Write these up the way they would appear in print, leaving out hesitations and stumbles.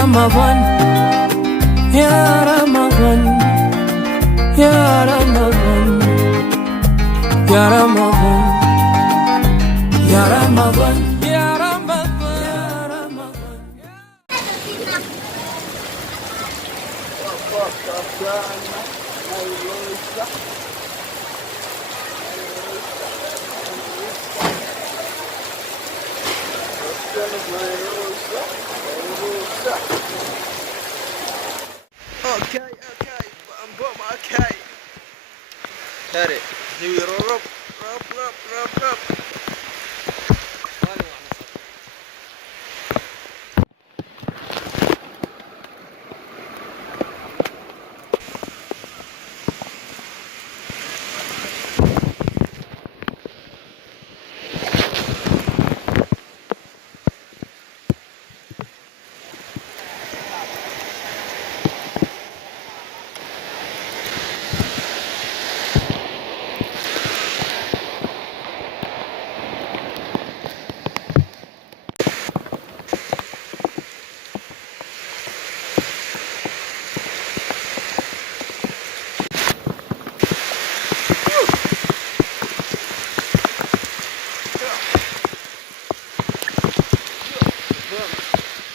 Ramadan, ya Ramadan, ya Ramadan, ya Ramadan, ya Ramadan, ya Ramadan, ya Ramadan. Okay, boom, okay. Hit it. Do you rub.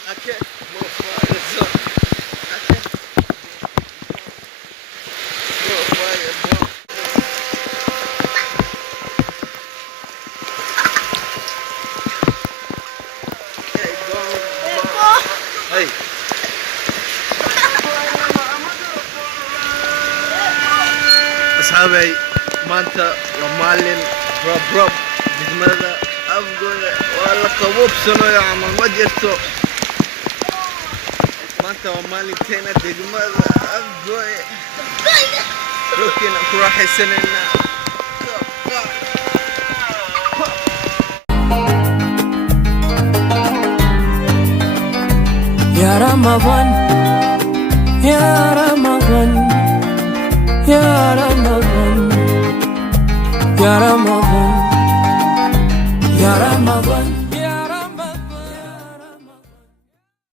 Okay, more fire, let's go. Okay. More fire, boom. Okay, go. Hey. أصحابي maanta waa maalin roob degmada Afgoye waa la qaboobsanayo camal ma jirto. maanta waa maalinteena degmada Afgoye roogkeena ku raaxaysanayna. Ya Ramadan, ya Ramadan, ya Ramadan.